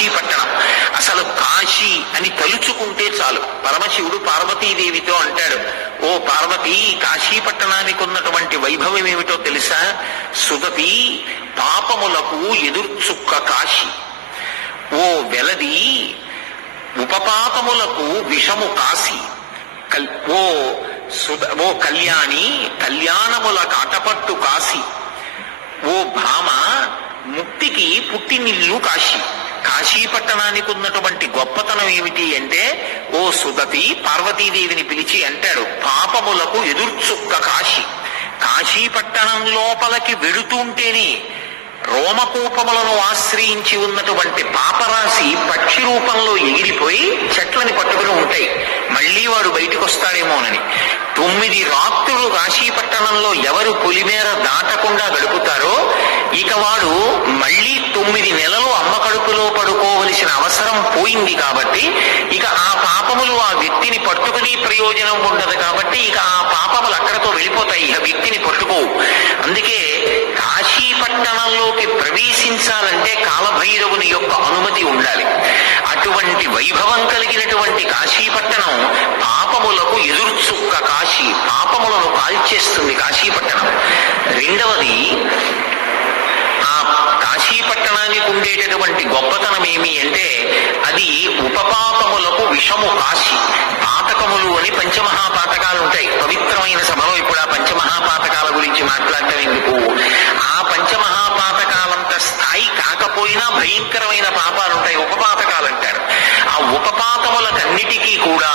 కాశీ పట్టణం. అసలు కాశీ అని తలుచుకుంటే చాలు. పరమశివుడు పార్వతీదేవితో అంటాడు, ఓ పార్వతి, కాశీ పట్టణానికి ఉన్నటువంటి వైభవం ఏమిటో తెలుసా? సుదతి, పాపములకు ఎదుర్చుక్క కాశీ. ఓ వెలది, ఉపపాతములకు విషము కాశీ. ఓ కళ్యాణి, కళ్యాణముల కాటపట్టు కాశీ. ఓ భామ, ముక్తికి పుట్టినిల్లు కాశీ. కాశీ పట్టణానికి ఉన్నటువంటి గొప్పతనం ఏమిటి అంటే, ఓ సుదతి, పార్వతీదేవిని పిలిచి అంటాడు, పాపములకు ఎదుర్చుక్క కాశీ. కాశీ పట్టణం లోపలికి వెడుతుంటేనే రోమకూపములను ఆశ్రయించి ఉన్నటువంటి పాపరాశి పక్షి రూపంలో ఎగిరిపోయి చెట్లని పట్టుకుని ఉంటాయి. మళ్లీ వాడు బయటకు వస్తాడేమోనని 9 రాత్రులు కాశీపట్టణంలో ఎవరు పొలిమేర దాటకుండా గడుపుతారో ఇక వాడు మళ్లీ 9 నెలలు అమ్మ కడుపులో పడుకోవలసిన అవసరం పోయింది. కాబట్టి ఇక ఆ పాపములు ఆ వ్యక్తిని పట్టుకుని ప్రయోజనం ఉండదు. కాబట్టి ఇక ఆ పాపములు అక్కడతో వెళ్ళిపోతాయి, ఇక వ్యక్తిని పట్టుకోవు. అందుకే కాశీ పట్టణంలోకి ప్రవేశించాలంటే కాలభైరవుని యొక్క అనుమతి ఉండాలి. అటువంటి వైభవం కలిగినటువంటి కాశీ పట్టణం పాపములకు ఎదుర్చుక్క కాశీ. పాపములను కాల్చేస్తుంది కాశీ పట్టణం. రెండవది, ఆ కాశీ పట్టణానికి ఉండేటటువంటి గొప్పతనం ఏమి అంటే, అది ఉపపాతములకు విషము కాశీ. పాతకములు అని పంచమహాపాతకాలు ఉంటాయి. పవిత్రమైన సభలో ఇప్పుడు ఆ పంచమహాపాతకాల గురించి మాట్లాడటం ఎందుకు? ఆ పంచమహాపాతకాలంత స్థాయి కాకపోయినా భయంకరమైన పాపాలు ఉంటాయి, ఉపపాతకాలు అంటారు. ఆ ఉపపాతములకన్నిటికీ కూడా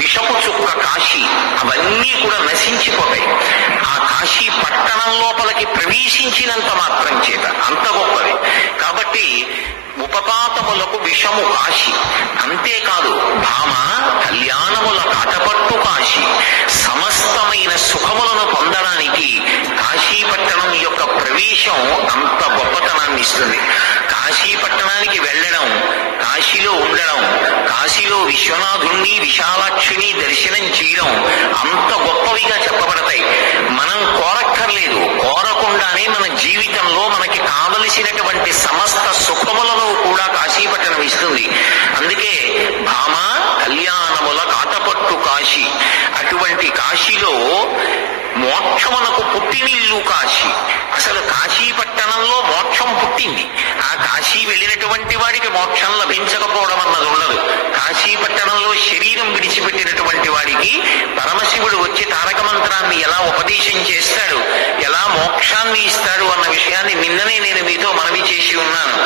విషపు చుక్క కాశీ. అవన్నీ కూడా నశించిపోతాయి ఆ కాశీ పట్టణం లోపలికి ప్రవేశించినంత మాత్రం చేత. అంత గొప్పది. కాబట్టి ఉపపాతములకు విషము కాశీ. అంతేకాదు, భామ, కళ్యాణముల కాటపట్టు కాశీ. సమస్తమైన సుఖములను పొందడానికి కాశీ పట్టణం యొక్క ప్రవేశం అంత గొప్పతనాన్ని ఇస్తుంది. కాశీ పట్టణానికి వెళ్ళడం, కాశీలో ఉండడం, కాశీలో విశ్వనాథుణ్ణి, విశాలాక్షిని దర్శనం చేయడం అంత గొప్పవిగా చెప్పబడతాయి. మనం కోరక్కర్లేదు, కోరకుండానే మన జీవితంలో మనకి కావలసినటువంటి సమస్త సుఖములను కూడా కాశీపట్టణం ఇస్తుంది. అందుకే భామ, కళ్యాణముల కాటపట్టు కాశీ. అటువంటి కాశీలో మోక్షమునకు పుట్టినిల్లు కాశీ. అసలు కాశీ పట్టణంలో మోక్షం పుట్టింది. ఆ కాశీ వెళ్ళినటువంటి వాడికి మోక్షం లభించకపోవడం అన్నది ఉండదు. కాశీ పట్టణంలో శరీరం విడిచిపెట్టినటువంటి వాడికి పరమశివుడు వచ్చి తారక మంత్రాన్ని ఎలా ఉపదేశం చేస్తాడు, ఎలా మోక్షాన్ని ఇస్తాడు అన్న విషయాన్ని నిన్ననే నేను మీతో మనవి చేసి ఉన్నాను.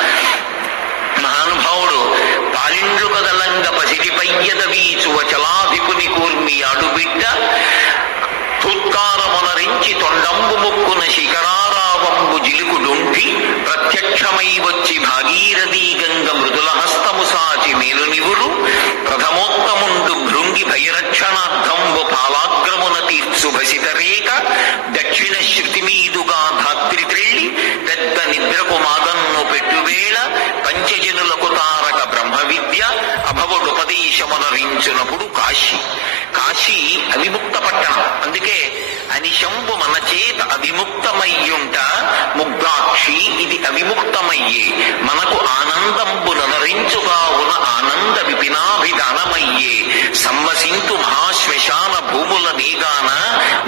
మహానుభావుడు పాలిండ్లు కదలంగ పసిడిపయ్యద వీచు వచలాధిపుని కూర్మి అడుబిడ్డ తుత్కారమునరించి తొండంబు ముక్కున శిఖరారావంబు జిలుకుడుంటి ప్రత్యక్షమై వచ్చి భాగీరథీ గంగ మృదుల హస్తము సాచి మేలునివురు ప్రథమోత్తముండు భృంగి భయరక్షణార్థంబు పాలాగ్రమున తీర్చు భసితరేక దక్షిణ శృతి మీదుగా ధాత్రి త్రెళ్ళి పెద్ద నిద్రకు మాగన్ను పెట్టువేళ పంచజనులకు తారక బ్రహ్మ విద్య అభవుడుపదేశమునరించునప్పుడు కాశీ. కాశీ అవిముక్త పట్టణం. అందుకే అనిశంబు మన చేత అవిముక్తమయ్యుంట ముగ్ధాక్షి ఇది అవిముక్తమయ్యే మనకు ఆనందంబునరించుగావున ఆనంద విపినాభిధానమయ్యే సంవసింతు మహాశ్మశాన భూముల నీగాన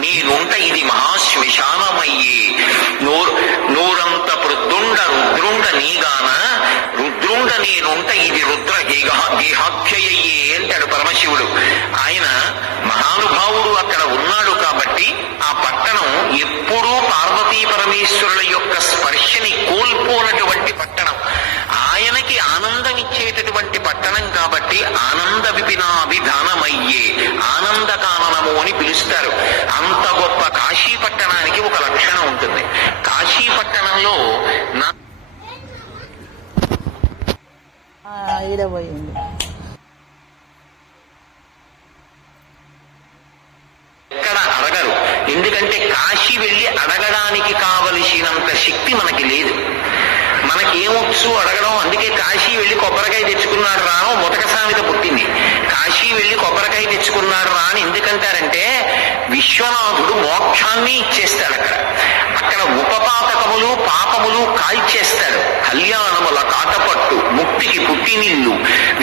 నేనుంట ఇది మహాశ్మశానమయ్యే నూరంత పృద్దుండ రుద్రుండ నీగాన రుద్రుండ నేనుంట ఇది రుద్ర గేహాఖ్యయ్యే అంటాడు పరమశివుడు. ఆయన మహానుభావుడు అక్కడ ఉన్నాడు కాబట్టి ఆ పట్టణం ఎప్పుడూ పార్వతీ పరమేశ్వరుల యొక్క స్పర్శని కోల్పోనటువంటి పట్టణం. ఆయనకి ఆనందం ఇచ్చేటటువంటి పట్టణం కాబట్టి ఆనంద విపినాభిధానమయ్యే, ఆనందకాననము అని పిలుస్తారు. అంత గొప్ప కాశీ పట్టణానికి ఒక లక్షణం ఉంటుంది. కాశీ పట్టణంలో ఎక్కడ అడగరు. ఎందుకంటే కాశీ వెళ్ళి అడగడానికి కావలసినంత శక్తి మనకి లేదు. మనకేమొచ్చు అడగడం. అందుకే కాశీ వెళ్ళి కొబ్బరికాయ తెచ్చుకున్నాడు రా ముతక సామెత పుట్టింది. కాశీ వెళ్ళి కొబ్బరికాయ తెచ్చుకున్నాడు రా అని ఎందుకంటారంటే విశ్వనాథుడు మోక్షాన్ని ఇచ్చేస్తాడు. అక్కడ ఉపపాతకములు పాపములు కాల్చేస్తాడు. కళ్యాణముల కాటపట్టు ముక్తికి పుట్టినిల్లు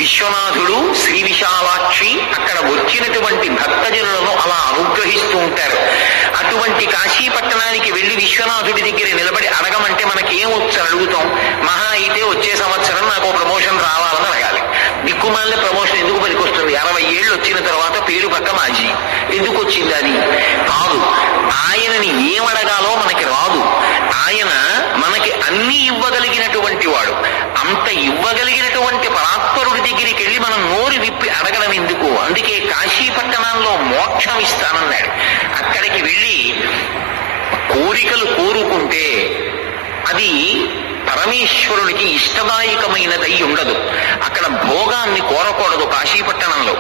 విశ్వనాథుడు శ్రీ విశాలాక్షి అక్కడ వచ్చినటువంటి భక్తజనులను అలా అనుగ్రహిస్తూ ఉంటారు. అటువంటి కాశీ పట్టణానికి వెళ్లి విశ్వనాథుడి దగ్గర నిలబడి అడగమంటే మనకేం వచ్చి అడుగుతాం? మహా అయితే వచ్చే సంవత్సరం నాకు ప్రమోషన్ రావాలని అడగాలి. దిక్కుమాలిన ప్రమోషన్ ఎందుకు పనికొస్తుంది? 60 ఏళ్ళు వచ్చిన తర్వాత పేరు పక్క మాజీ ఎందుకు వచ్చింది? అది కాదు. ఆయనని ఏమడగాలో మనకి రాదు. ఆయన మనకి అన్ని ఇవ్వగలిగినటువంటి వాడు. అంత ఇవ్వగలిగినటువంటి పరాత్పరుడి దగ్గరికి వెళ్ళి మనం నోరు విప్పి అడగడం ఎందుకు? అందుకే కాశీ పట్టణంలో మోక్షం ఇస్తానన్నాడు. అక్కడికి వెళ్ళి కోరికలు కోరుకుంటే అది పరమేశ్వరునికి ఇష్టదాయకమైనదై ఉండదు. అక్కడ భోగాన్ని కోరకూడదు. కాశీపట్టణంలో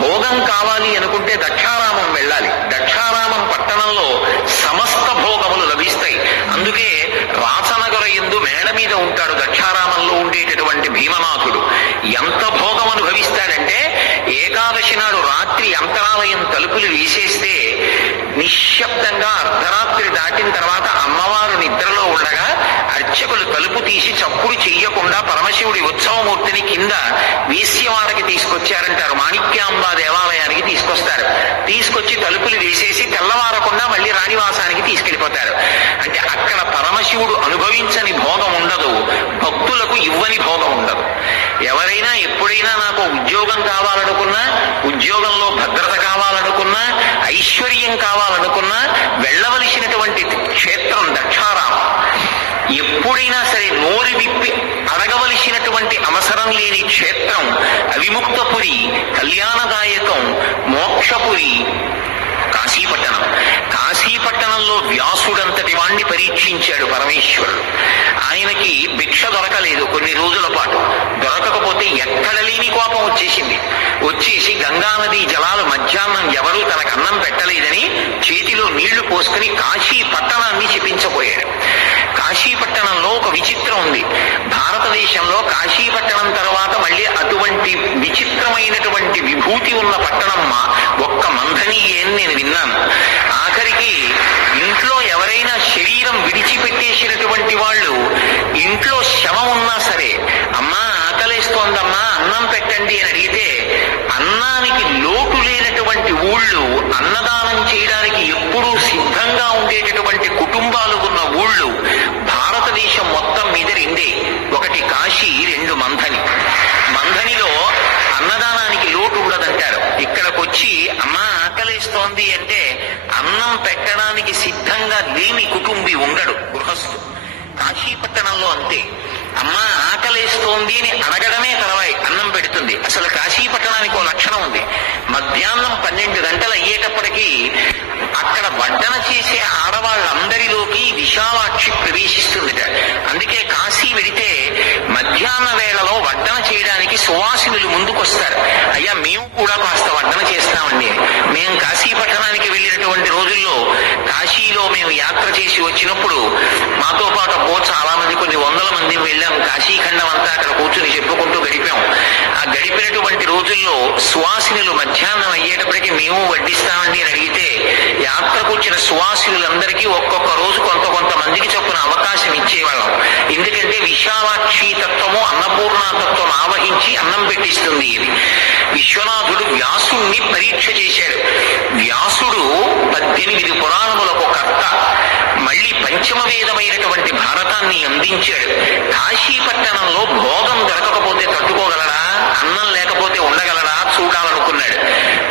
భోగం కావాలి అనుకుంటే దక్షారామం వెళ్ళాలి. దక్షారామం పట్టణంలో సమస్త భోగములు లభిస్తాయి. అందుకే రాసనగర యందు మేడ మీద ఉంటాడు దక్షారామంలో ఉండేటటువంటి భీమనాథుడు. ఎంత భోగం అనుభవిస్తాడంటే ఏకాదశి నాడు రాత్రి అంతరాలయం తలుపులు వేసేస్తే నిశ్శబ్దంగా అర్ధరాత్రి దాటిన తర్వాత అమ్మవారు నిద్రలో ఉండగా అర్చకులు తలుపు తీసి చప్పుడు చెయ్యకుండా పరమశివుడి ఉత్సవమూర్తిని కింద వేశ్యవాడకి తీసుకొచ్చారంటారు. మాణిక్యాంబా దేవాలయానికి తీసుకొస్తారు. తీసుకొచ్చి తలుపులు వేసేసి తెల్లవారకుండా మళ్ళీ రాణివాసానికి తీసుకెళ్లిపోతారు. అంటే అక్కడ పరమశివుడు అనుభవించని భోగం ఉండదు, భక్తులకు ఇవ్వని భోగం ఉండదు. ఎవరైనా ఎప్పుడైనా నాకు ఉద్యోగం కావాలనుకున్నా, ఉద్యోగంలో భద్రత కావాలనుకున్నా, ఐశ్వర్యం కావాలనుకున్నా వెళ్ళవలసినటువంటి క్షేత్రం దక్షారామం. ఎప్పుడైనా సరే నోరు విప్పి అడగవలసినటువంటి అవసరం లేని క్షేత్రం అవిముక్తపురి, కళ్యాణదాయకం, మోక్షపురి కాశీపట్టణం. కాశీపట్టణంలో వ్యాసుడంతటి వాణ్ణి పరీక్షించాడు పరమేశ్వరుడు. ఆయనకి భిక్ష దొరకలేదు కొన్ని రోజుల పాటు. దొరకకపోతే ఎక్కడ లేని కోపం వచ్చేసింది. వచ్చేసి గంగానది జలాలు మధ్యాహ్నం ఎవరూ తనకు అన్నం పెట్టలేదని చేతిలో నీళ్లు పోసుకుని కాశీ పట్టణాన్ని శపించబోయాడు. కాశీపట్టణంలో ఒక విచిత్రం ఉంది. భారతదేశంలో కాశీపట్టణం తర్వాత మళ్ళీ అటువంటి విచిత్రమైనటువంటి విభూతి ఉన్న పట్టణం ఒక్క మంథనియే అని నేను విన్నాను. ఆఖరికి ఇంట్లో ఎవరైనా శరీరం విడిచిపెట్టేసినటువంటి వాళ్ళు ఇంట్లో శవం ఉన్నా సరే అమ్మా ఆకలేస్తోందమ్మా అన్నం పెట్టండి అని అడిగితే అన్నానికి లోటు లేనటువంటి ఊళ్ళు, అన్నదానం చేయడానికి ఎప్పుడూ సిద్ధంగా ఉండేటటువంటి కుటుంబాలు ఉన్న ఊళ్ళు భారతదేశం మొత్తం మీద రెండే. ఒకటి కాశీ, రెండు మంథని. మంథనిలో అన్నదానానికి లోటు ఉండదంటారు. ఇక్కడికొచ్చి అమ్మా ఆకలేస్తోంది అంటే అన్నం పెట్టడానికి సిద్ధంగా లేని కుటుంబి ఉండడు, గృహస్థు. కాశీపట్టణంలో అంతే. అమ్మా ఆకలేస్తోంది అని అడగడమే తర్వాయి అన్నం పెడుతుంది. అసలు కాశీపట్టణానికి ఓ లక్షణం ఉంది. మధ్యాహ్నం 12 గంటలు అయ్యేటప్పటికీ అక్కడ వడ్డన చేసే ఆడవాళ్ళందరిలోకి విశాలాక్షి ప్రవేశిస్తుందిట. అందుకే కాశీ వెడితే మధ్యాహ్న వేళలో వడ్డన చేయడానికి సువాసినులు ముందుకొస్తారు. అయ్యా మేము కూడా కాస్త వడ్డన చేస్తామండి. మేము కాశీపట్టణానికి వెళ్ళినటువంటి రోజుల్లో కాశీలో మేము యాత్ర చేసి వచ్చినప్పుడు మాతో పాటు చాలా మంది, కొన్ని వందల మంది వెళ్ళాం. కాశీఖండం అంతా అక్కడ కూర్చుని చెప్పుకుంటూ గడిపాం. ఆ గడిపినటువంటి రోజుల్లో సువాసినులు మధ్యాహ్నం అయ్యేటప్పటికీ మేము వడ్డిస్తామండి అని అడిగితే యాత్రకు వచ్చిన సువాసినులందరికీ ఒక్కొక్క రోజు కొంతమందికి చొప్పున అవకాశం ఇచ్చేవాళ్ళం. ఎందుకంటే విశాలాక్షి తత్వము అన్నపూర్ణాతత్వం ఆవహించి అన్నం పెట్టిస్తుంది. ఇది విశ్వనాథుడు వ్యాసుణ్ణి పరీక్ష చేశాడు. వ్యాసుడు 18 పురాణములకు కర్త. మళ్ళీ పంచమ వేదమైనటువంటి భారతాన్ని అందించాడు. కాశీపట్టణంలో భోగం దొరకకపోతే తట్టుకోగలడా? అన్నం లేకపోతే ఉండగలడా? చూడాలనుకున్నాడు.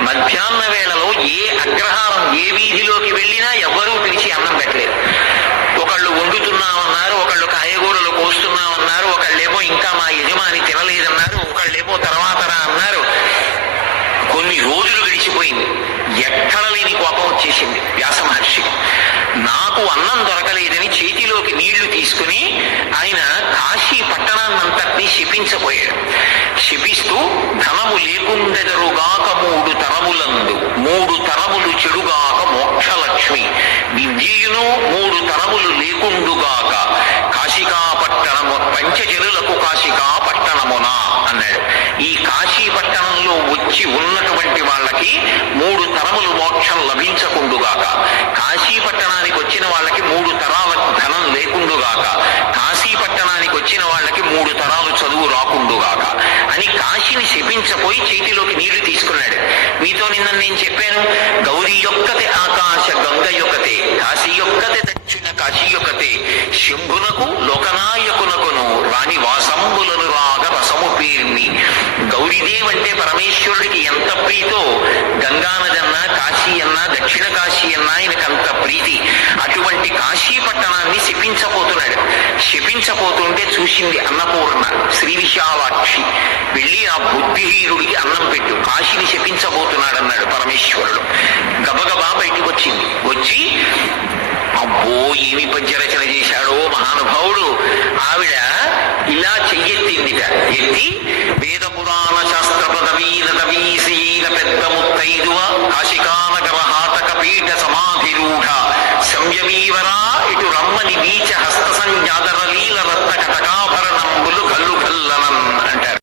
మధ్యాహ్న వేళలో ఏ అగ్రహారం, ఏ వీధిలోకి వెళ్ళినా ఎవ్వరూ పిలిచి అన్నం పెట్టలేదు. ఒకళ్ళు వండుతున్నామన్నారు, ఒకళ్ళు కాయగూరలు కోస్తున్నామన్నారు, ఒకళ్ళేమో ఇంకా మా యజమాని తినలేదన్నారు, ఒకళ్ళేమో తర్వాత రా అన్నారు. కొన్ని రోజులు గడిచిపోయింది. ఎక్కడ లేని కోపం వచ్చేసింది వ్యాస మహర్షికి. నాకు అన్నం దొరకలేదని చేతిలోకి నీళ్లు తీసుకుని ఆయన కాశీ పట్టణాన్నంతటినీ శపించబోయాడు. శపిస్తూ ధనము లేకుండెదరుగాక 3 తరములందు, 3 తరములు చెడుగాక మోక్షలక్ష్మి, విద్యయును 3 తరములు లేకుండుగాక కాశికా పట్టణము, పంచజనులకు కాశికా పట్టణమునా ఈ కాశీ పట్టణంలో వచ్చి ఉన్నటువంటి వాళ్ళకి 3 తరములు మోక్షం లభించకుండుగాక, కాశీ పట్టణానికి వచ్చిన వాళ్ళకి 3 తరాల ధనం లేకుండుగాక, కాశీ పట్టణానికి వచ్చిన వాళ్ళకి 3 తరాలు చదువు రాకుండుగాక అని కాశీని శపించపోయి చేతిలోకి నీళ్లు తీసుకున్నాడు. మీతో నిన్న నేను చెప్పాను, గౌరీ యొక్కతే ఆకాశ గంగ యొక్కతే, కాశీ యొక్కతే దక్షిణ కాశీ యొక్కతే, శంభునకు లోకనాయకునకును రాణి వాసంబులను రాగ రసము పేర్మి. గౌరీదేవ్ అంటే పరమేశ్వరుడికి ఎంత ప్రీతో గంగానది అన్నా కాశీ అన్నా దక్షిణ కాశీ అన్నా ఆయనకంత ప్రీతి. అటువంటి కాశీ పట్టణాన్ని శపించబోతున్నాడు. శపించబోతుంటే చూసింది అన్నపూర్ణ శ్రీ విశాలాక్షి. వెళ్ళి ఆ బుద్ధిహీనుడికి అన్నం పెట్టు, కాశీని శపించబోతున్నాడన్నాడు పరమేశ్వరుడు. గబగబా బయటికి వచ్చింది. వచ్చి అబ్బో ఏమి పద్యరచన చేశాడో మహానుభావుడు. ఆవిడ ఇలా చెయ్యెత్తిందిట. ఎత్తి వేద పురాణ శాస్త్ర పదవీన పెద్ద ముత్తైదువ కాశికానగర హాతక పీఠ సమాధిరూఢ సంయమీవరా ఇటు రమ్మని వీచ హస్త సంజాదర లీల రత్న కటకాభరణంబులు కల్లు కల్లనం అంటారు.